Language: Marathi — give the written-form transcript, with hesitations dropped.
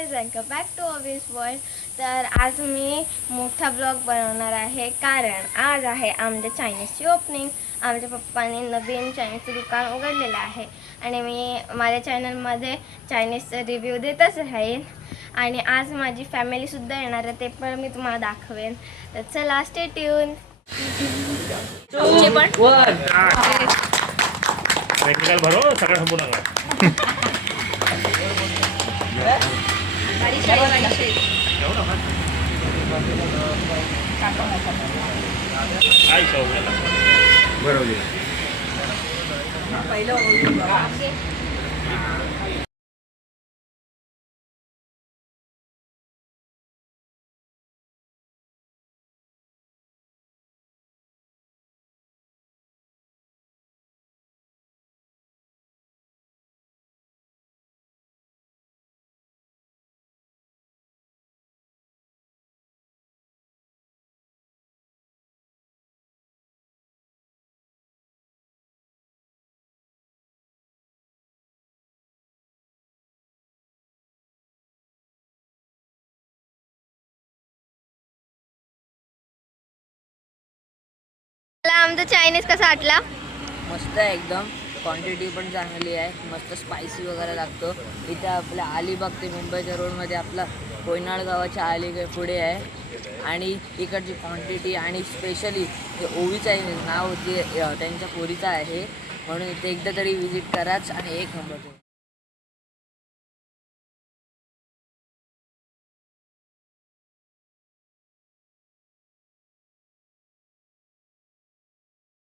गाइस, वेलकम बॅक टू ऑविस वर्ल्ड. तर आज मी मोठा ब्लॉग बनवणार आहे कारण आज आहे आमच्या चायनीजची ओपनिंग. आमच्या पप्पांनी नवीन चायनीजचं दुकान उघडलेलं आहे आणि मी माझ्या चॅनलमध्ये चायनीजचा रिव्ह्यू देतच राहीन. आणि आज माझी फॅमिलीसुद्धा येणार आहे, ते पण मी तुम्हाला दाखवेन. तर चला, स्टे ट्यून. भरो सगळं संपूर्ण आमचा चायनीज कसा वाटला? मस्त आहे एकदम. क्वांटिटी पण चांगली आहे, मस्त स्पायसी वगैरे लागतो. इथे आपल्या अलिबाग ते मुंबईच्या रोडमध्ये आपला कोयनाड गावाच्या अलीकडे पुढे आहे आणि इकडची क्वांटिटी आणि स्पेशली ओवी चायनीज नाव ते त्यांच्या पोरीचं आहे, म्हणून इथे एकदा तरी विजिट कराच आणि एक नंबर.